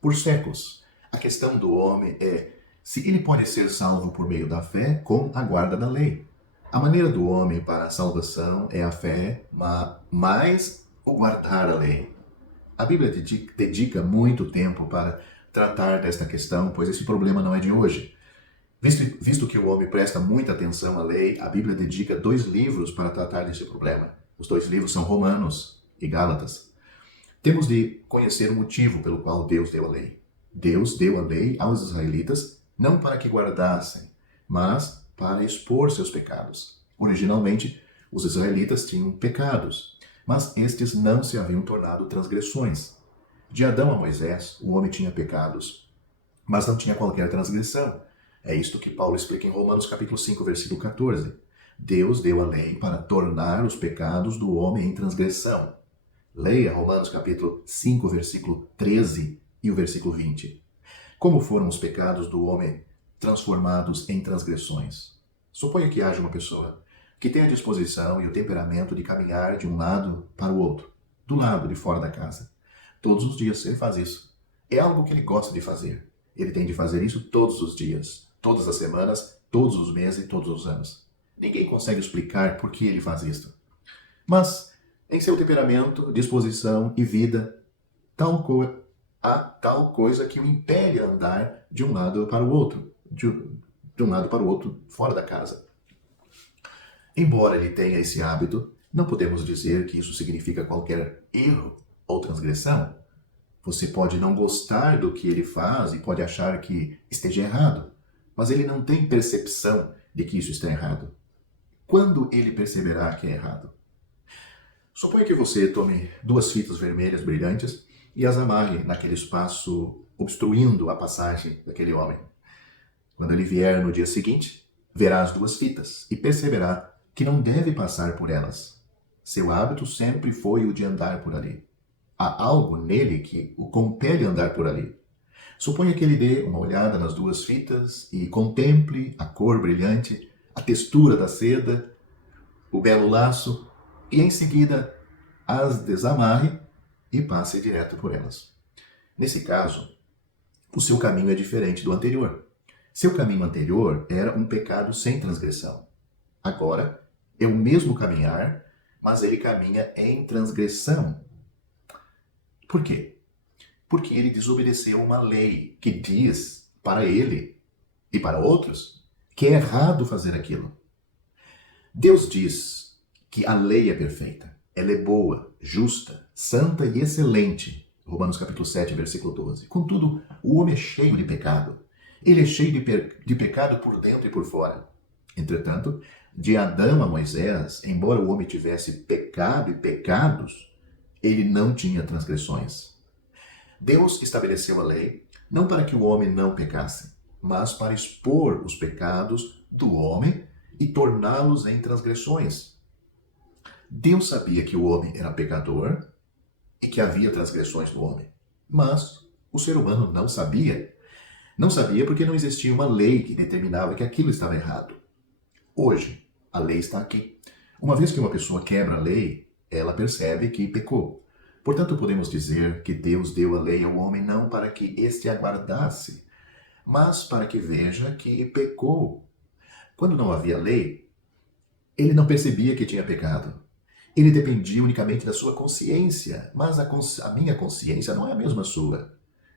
Por séculos, a questão do homem é se ele pode ser salvo por meio da fé com a guarda da lei. A maneira do homem para a salvação é a fé, mais o guardar a lei. A Bíblia dedica muito tempo para tratar desta questão, pois esse problema não é de hoje. Visto que o homem presta muita atenção à lei, a Bíblia dedica 2 livros para tratar desse problema. Os 2 livros são Romanos e Gálatas. Temos de conhecer o motivo pelo qual Deus deu a lei. Deus deu a lei aos israelitas não para que guardassem, mas para expor seus pecados. Originalmente, os israelitas tinham pecados, mas estes não se haviam tornado transgressões. De Adão a Moisés, o homem tinha pecados, mas não tinha qualquer transgressão. É isto que Paulo explica em Romanos capítulo 5, versículo 14. Deus deu a lei para tornar os pecados do homem em transgressão. Leia Romanos capítulo 5, versículo 13 e o versículo 20. Como foram os pecados do homem transformados em transgressões? Suponha que haja uma pessoa que tem a disposição e o temperamento de caminhar de um lado para o outro, do lado de fora da casa. Todos os dias ele faz isso. É algo que ele gosta de fazer. Ele tem de fazer isso todos os dias, todas as semanas, todos os meses e todos os anos. Ninguém consegue explicar por que ele faz isso. Mas em seu temperamento, disposição e vida, há tal coisa que o impele a andar de um lado para o outro, de um lado para o outro, fora da casa. Embora ele tenha esse hábito, não podemos dizer que isso significa qualquer erro ou transgressão. Você pode não gostar do que ele faz e pode achar que esteja errado, mas ele não tem percepção de que isso está errado. Quando ele perceberá que é errado? Suponha que você tome 2 fitas vermelhas brilhantes e as amarre naquele espaço obstruindo a passagem daquele homem. Quando ele vier no dia seguinte, verá as 2 fitas e perceberá que não deve passar por elas. Seu hábito sempre foi o de andar por ali. Há algo nele que o compele a andar por ali. Suponha que ele dê uma olhada nas 2 fitas e contemple a cor brilhante, a textura da seda, o belo laço, e em seguida as desamarre e passe direto por elas. Nesse caso, o seu caminho é diferente do anterior. Seu caminho anterior era um pecado sem transgressão. Agora é o mesmo caminhar, mas ele caminha em transgressão. Por quê? Porque ele desobedeceu uma lei que diz para ele e para outros que é errado fazer aquilo. Deus diz que a lei é perfeita, ela é boa, justa, santa e excelente. Romanos capítulo 7, versículo 12. Contudo, o homem é cheio de pecado. Ele é cheio de pecado por dentro e por fora. Entretanto, de Adão a Moisés, embora o homem tivesse pecado e pecados, ele não tinha transgressões. Deus estabeleceu a lei não para que o homem não pecasse, mas para expor os pecados do homem e torná-los em transgressões. Deus sabia que o homem era pecador e que havia transgressões no homem, mas o ser humano não sabia. Não sabia porque não existia uma lei que determinava que aquilo estava errado. Hoje, a lei está aqui. Uma vez que uma pessoa quebra a lei, ela percebe que pecou. Portanto, podemos dizer que Deus deu a lei ao homem não para que este a guardasse, mas para que veja que pecou. Quando não havia lei, ele não percebia que tinha pecado. Ele dependia unicamente da sua consciência, mas a minha consciência não é a mesma sua.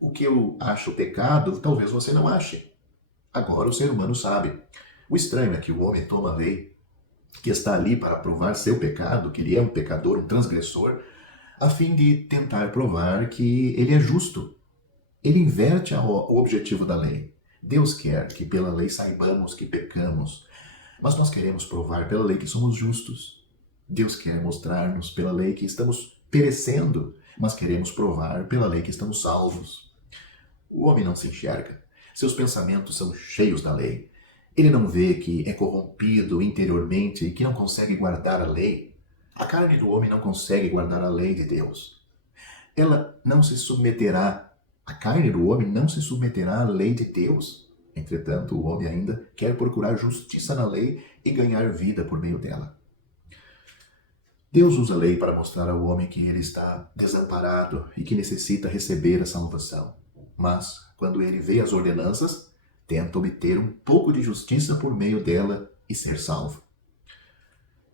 O que eu acho pecado, talvez você não ache. Agora o ser humano sabe. O estranho é que o homem toma a lei, que está ali para provar seu pecado, que ele é um pecador, um transgressor, a fim de tentar provar que ele é justo. Ele inverte o objetivo da lei. Deus quer que pela lei saibamos que pecamos, mas nós queremos provar pela lei que somos justos. Deus quer mostrar-nos pela lei que estamos perecendo, mas queremos provar pela lei que estamos salvos. O homem não se enxerga. Seus pensamentos são cheios da lei. Ele não vê que é corrompido interiormente e que não consegue guardar a lei. A carne do homem não consegue guardar a lei de Deus. A carne do homem não se submeterá à lei de Deus. Entretanto, o homem ainda quer procurar justiça na lei e ganhar vida por meio dela. Deus usa a lei para mostrar ao homem que ele está desamparado e que necessita receber a salvação. Mas, quando ele vê as ordenanças, tenta obter um pouco de justiça por meio dela e ser salvo.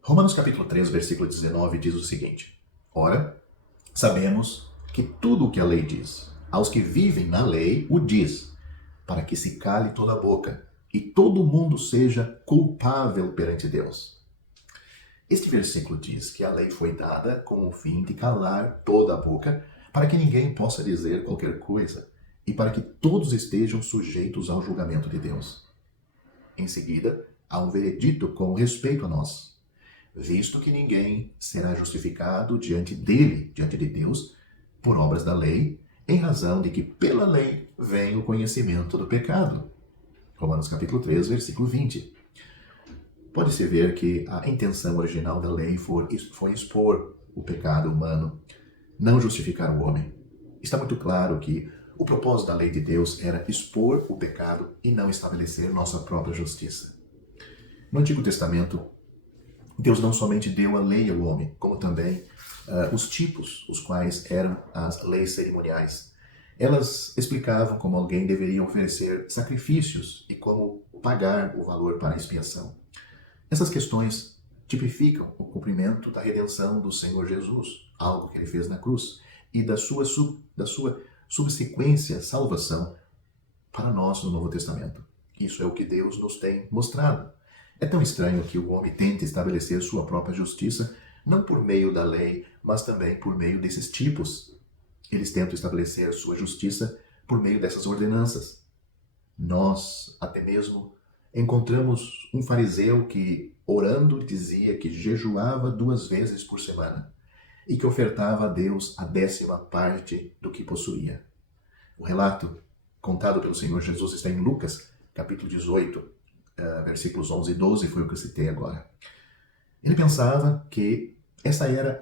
Romanos capítulo 3, versículo 19 diz o seguinte: Ora, sabemos que tudo o que a lei diz, aos que vivem na lei o diz, para que se cale toda a boca e todo mundo seja culpável perante Deus. Este versículo diz que a lei foi dada com o fim de calar toda a boca, para que ninguém possa dizer qualquer coisa, e para que todos estejam sujeitos ao julgamento de Deus. Em seguida, há um veredito com respeito a nós, visto que ninguém será justificado diante dele, diante de Deus, por obras da lei, em razão de que pela lei vem o conhecimento do pecado. Romanos capítulo 3, versículo 20. Pode-se ver que a intenção original da lei foi expor o pecado humano, não justificar o homem. Está muito claro que o propósito da lei de Deus era expor o pecado e não estabelecer nossa própria justiça. No Antigo Testamento, Deus não somente deu a lei ao homem, como também os tipos, os quais eram as leis cerimoniais. Elas explicavam como alguém deveria oferecer sacrifícios e como pagar o valor para a expiação. Essas questões tipificam o cumprimento da redenção do Senhor Jesus, algo que ele fez na cruz, e da sua subsequência salvação para nós no Novo Testamento. Isso é o que Deus nos tem mostrado. É tão estranho que o homem tente estabelecer sua própria justiça, não por meio da lei, mas também por meio desses tipos. Eles tentam estabelecer sua justiça por meio dessas ordenanças. Nós, até mesmo, encontramos um fariseu que, orando, dizia que jejuava 2 vezes por semana e que ofertava a Deus a 10ª parte do que possuía. O relato contado pelo Senhor Jesus está em Lucas, capítulo 18, versículos 11 e 12, foi o que eu citei agora. Ele pensava que essa era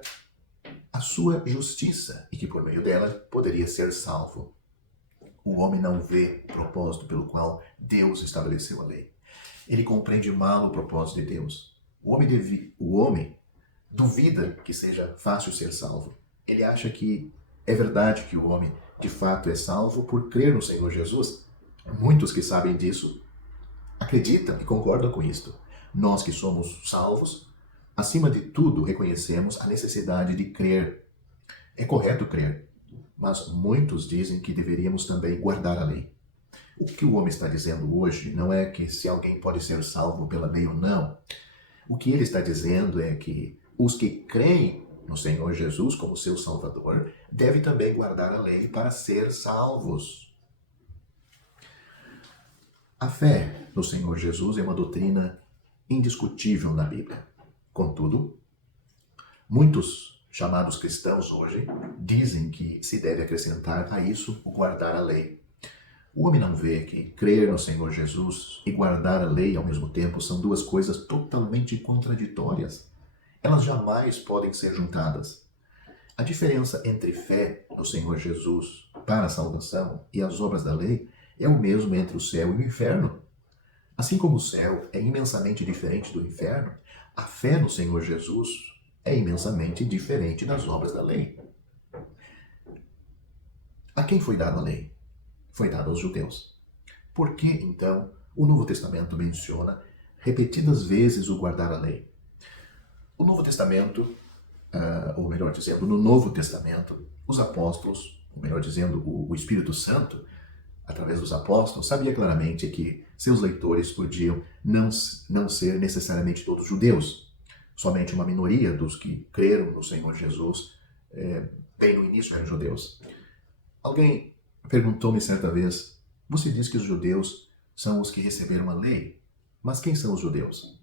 a sua justiça e que por meio dela poderia ser salvo. O homem não vê o propósito pelo qual Deus estabeleceu a lei. Ele compreende mal o propósito de Deus. O homem duvida que seja fácil ser salvo. Ele acha que é verdade que o homem de fato é salvo por crer no Senhor Jesus. Muitos que sabem disso acreditam e concordam com isto. Nós que somos salvos, acima de tudo, reconhecemos a necessidade de crer. É correto crer, mas muitos dizem que deveríamos também guardar a lei. O que o homem está dizendo hoje não é que se alguém pode ser salvo pela lei ou não. O que ele está dizendo é que os que creem no Senhor Jesus como seu Salvador devem também guardar a lei para ser salvos. A fé no Senhor Jesus é uma doutrina indiscutível na Bíblia. Contudo, muitos chamados cristãos hoje dizem que se deve acrescentar a isso o guardar a lei. O homem não vê que crer no Senhor Jesus e guardar a lei ao mesmo tempo são duas coisas totalmente contraditórias. Elas jamais podem ser juntadas. A diferença entre fé no Senhor Jesus para a salvação e as obras da lei é o mesmo entre o céu e o inferno. Assim como o céu é imensamente diferente do inferno, a fé no Senhor Jesus é imensamente diferente das obras da lei. A quem foi dada a lei? Foi dada aos judeus. Por que, então, o Novo Testamento menciona repetidas vezes o guardar a lei? O Novo Testamento, ou melhor dizendo, no Novo Testamento, os apóstolos, ou melhor dizendo, o Espírito Santo, através dos apóstolos, sabia claramente que seus leitores podiam não ser necessariamente todos judeus. Somente uma minoria dos que creram no Senhor Jesus, bem no início, eram judeus. Alguém perguntou-me certa vez: você diz que os judeus são os que receberam a lei, mas quem são os judeus?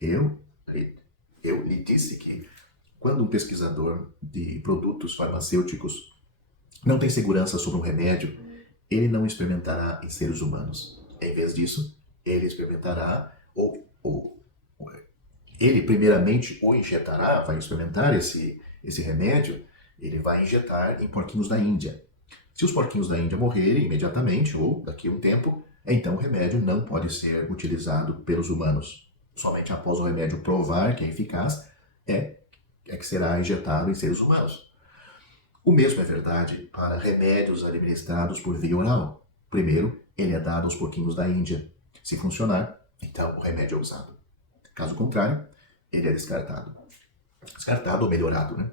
Eu lhe disse que quando um pesquisador de produtos farmacêuticos não tem segurança sobre um remédio, ele não experimentará em seres humanos. Em vez disso, ele experimentará, ele primeiramente o injetará, vai experimentar esse remédio, ele vai injetar em porquinhos da Índia. Se os porquinhos da Índia morrerem imediatamente, ou daqui a um tempo, Então o remédio não pode ser utilizado pelos humanos. Somente após o remédio provar que é eficaz, é que será injetado em seres humanos. O mesmo é verdade para remédios administrados por via oral. Primeiro, ele é dado aos porquinhos da Índia. Se funcionar, então o remédio é usado. Caso contrário, ele é descartado. Descartado ou melhorado, né?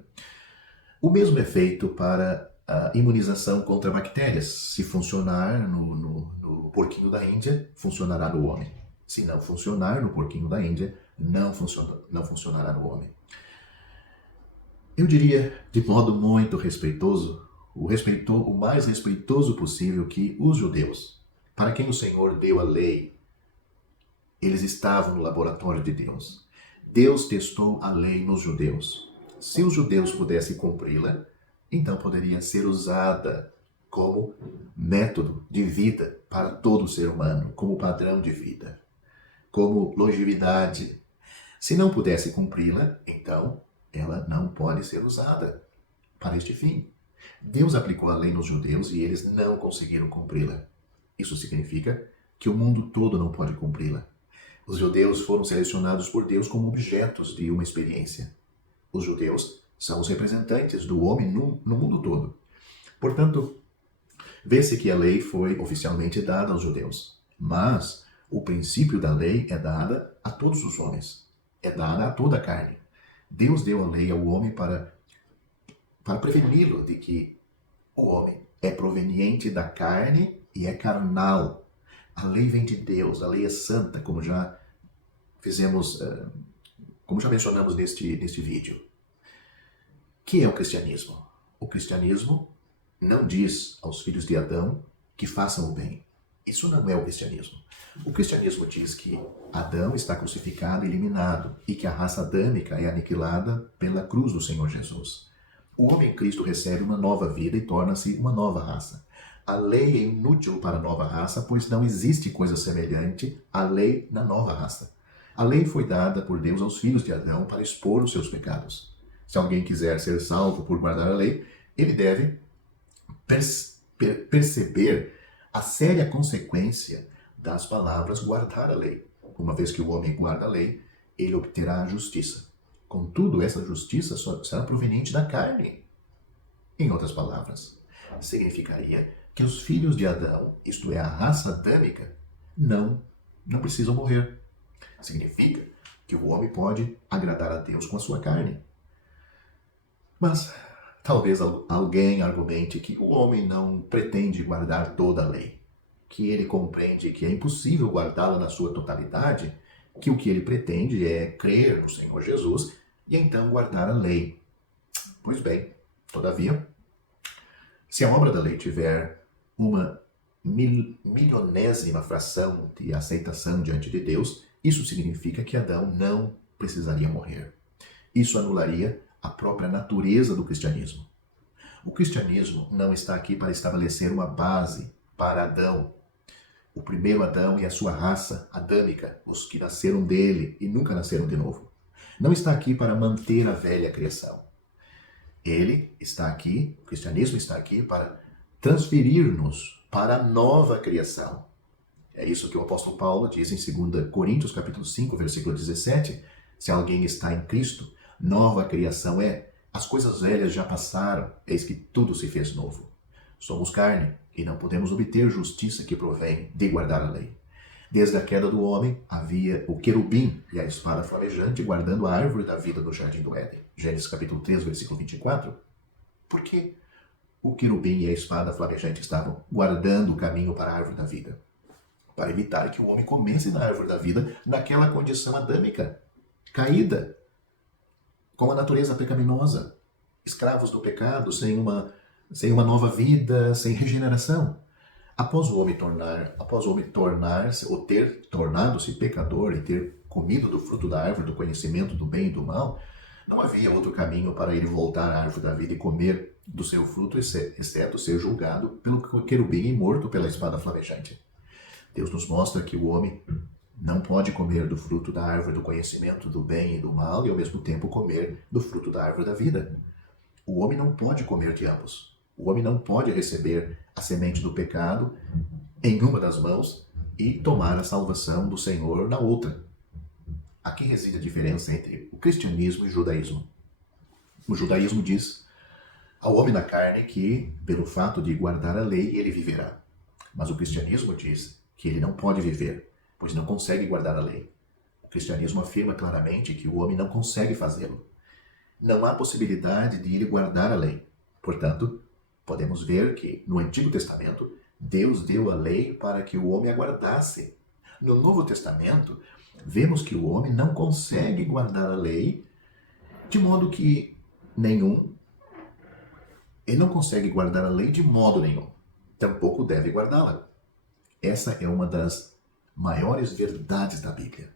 O mesmo é feito para a imunização contra bactérias. Se funcionar no porquinho da Índia, funcionará no homem. Se não funcionar no porquinho da Índia, não funcionará no homem. Eu diria, de modo muito respeitoso, o mais respeitoso possível, que os judeus, para quem o Senhor deu a lei, eles estavam no laboratório de Deus. Deus testou a lei nos judeus. Se os judeus pudessem cumpri-la, então poderia ser usada como método de vida para todo ser humano, como padrão de vida, como longevidade. Se não pudesse cumpri-la, então ela não pode ser usada para este fim. Deus aplicou a lei nos judeus e eles não conseguiram cumpri-la. Isso significa que o mundo todo não pode cumpri-la. Os judeus foram selecionados por Deus como objetos de uma experiência. Os judeus são os representantes do homem no mundo todo. Portanto, vê-se que a lei foi oficialmente dada aos judeus. Mas o princípio da lei é dada a todos os homens. É dada a toda a carne. Deus deu a lei ao homem para preveni-lo de que o homem é proveniente da carne e é carnal. A lei vem de Deus, a lei é santa, como já mencionamos neste vídeo. O que é o cristianismo? O cristianismo não diz aos filhos de Adão que façam o bem. Isso não é o cristianismo. O cristianismo diz que Adão está crucificado e eliminado e que a raça adâmica é aniquilada pela cruz do Senhor Jesus. O homem em Cristo recebe uma nova vida e torna-se uma nova raça. A lei é inútil para a nova raça, pois não existe coisa semelhante à lei na nova raça. A lei foi dada por Deus aos filhos de Adão para expor os seus pecados. Se alguém quiser ser salvo por guardar a lei, ele deve perceber a séria consequência das palavras guardar a lei. Uma vez que o homem guarda a lei, ele obterá a justiça. Contudo, essa justiça só será proveniente da carne. Em outras palavras, significaria que os filhos de Adão, isto é, a raça adâmica, não precisam morrer. Significa que o homem pode agradar a Deus com a sua carne. Mas talvez alguém argumente que o homem não pretende guardar toda a lei, que ele compreende que é impossível guardá-la na sua totalidade, que o que ele pretende é crer no Senhor Jesus e então guardar a lei. Pois bem, todavia, se a obra da lei tiver uma milionésima fração de aceitação diante de Deus, isso significa que Adão não precisaria morrer. Isso anularia a própria natureza do cristianismo. O cristianismo não está aqui para estabelecer uma base para Adão, o primeiro Adão e a sua raça adâmica, os que nasceram dele e nunca nasceram de novo. Não está aqui para manter a velha criação. O cristianismo está aqui para transferir-nos para a nova criação. É isso que o apóstolo Paulo diz em 2 Coríntios, capítulo 5, versículo 17. Se alguém está em Cristo, nova criação é. As coisas velhas já passaram, eis que tudo se fez novo. Somos carne e não podemos obter justiça que provém de guardar a lei. Desde a queda do homem, havia o querubim e a espada flamejante guardando a árvore da vida no jardim do Éden. Gênesis capítulo 3, versículo 24. Por que o querubim e a espada flamejante estavam guardando o caminho para a árvore da vida? Para evitar que o homem comesse da árvore da vida naquela condição adâmica, caída, com a natureza pecaminosa, escravos do pecado, sem uma nova vida, sem regeneração. Após o homem tornar-se, ou ter tornado-se pecador e ter comido do fruto da árvore do conhecimento do bem e do mal, não havia outro caminho para ele voltar à árvore da vida e comer do seu fruto, exceto ser julgado pelo querubim e morto pela espada flamejante. Deus nos mostra que o homem não pode comer do fruto da árvore do conhecimento do bem e do mal e ao mesmo tempo comer do fruto da árvore da vida. O homem não pode comer de ambos. O homem não pode receber a semente do pecado em uma das mãos e tomar a salvação do Senhor na outra. Aqui reside a diferença entre o cristianismo e o judaísmo. O judaísmo diz ao homem na carne que, pelo fato de guardar a lei, ele viverá. Mas o cristianismo diz que ele não pode viver, pois não consegue guardar a lei. O cristianismo afirma claramente que o homem não consegue fazê-lo. Não há possibilidade de ele guardar a lei. Portanto, podemos ver que, no Antigo Testamento, Deus deu a lei para que o homem a guardasse. No Novo Testamento, vemos que o homem não consegue guardar a lei, de modo que ele não consegue guardar a lei de modo nenhum. Tampouco deve guardá-la. Essa é uma das maiores verdades da Bíblia.